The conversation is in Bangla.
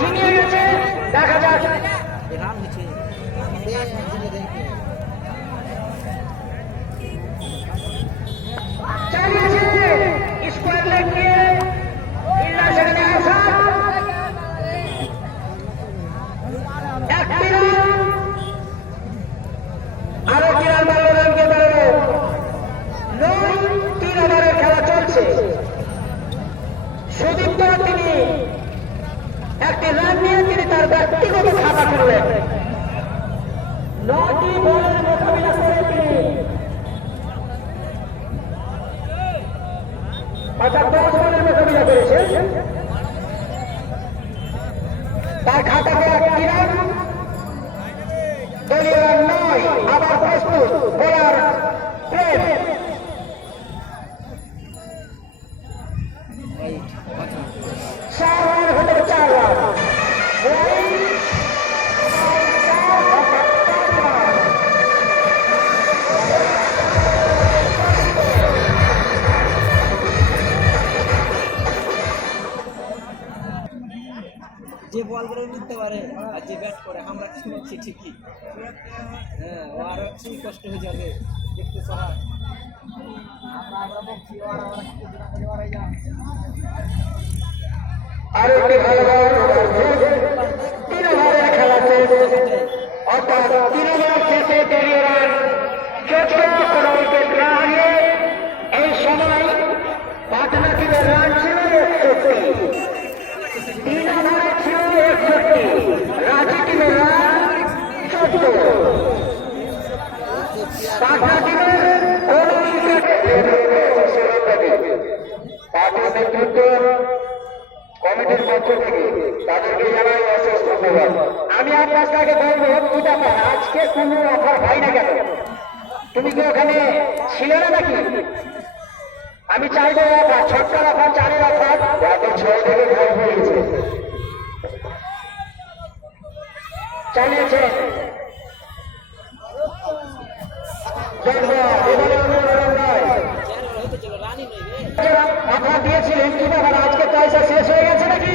ছিনিয়ে গেছে, দেখা যাক। চালিয়েছে স্কোয়ার লেগ নিয়ে ফিল্ডার সেখানে আসা একটি রান, আরো কি রান মারল, রানকে বেরোলো 3 ওভারের খেলা চলছে। সুদীপ্ত তিনি একটি রান নিয়ে তিনি তার ব্যক্তিগত খাতা করলেন। 9টি বলের মোকাবিলা করে তিনি অর্থাৎ 10 বলের মোকাবিলা করেছেন। তার খাতাকে একটি রান, দলীয় রান 9। আবার প্রস্তুত বোলার প্রেম, যে বল করে নিতে পারে আর যে ব্যাট করে আমরা শুনছি ঠিকই। হ্যাঁ, ও আরো কি কষ্ট হয়ে যাবে দেখতে চাওয়া। আরো একটি ভালো খেলা চলছে, অর্থাৎ 3 ওভার শেষে দলীয় রান 14 কোন উইকেট না হারিয়ে এই সময় পাটনা টিমের রান ছিল 61, 3 ওভারে ছিল 61, রাঁচি টিমের রান 14। পাটনা টিমের কোন উইকেট পাটনা নেতৃত্ব কমিটির পক্ষ থেকে তাদেরকে জানাই অশেষ ধন্যবাদ। আমি আপনার কাছে বলবো, কি ব্যাপার আজকে কোনো অফার হয় না কেন? তুমি কি ওখানে ছিলে না নাকি? আমি চাইবো অফার, ছক্কার অফার, 4-এর অফার, 6 থেকে ভয় হয়েছে চালিয়েছে। অফার দিয়েছিলেন কি ব্যাপার, আজকে পয়সা শেষ হয়ে গেছে নাকি?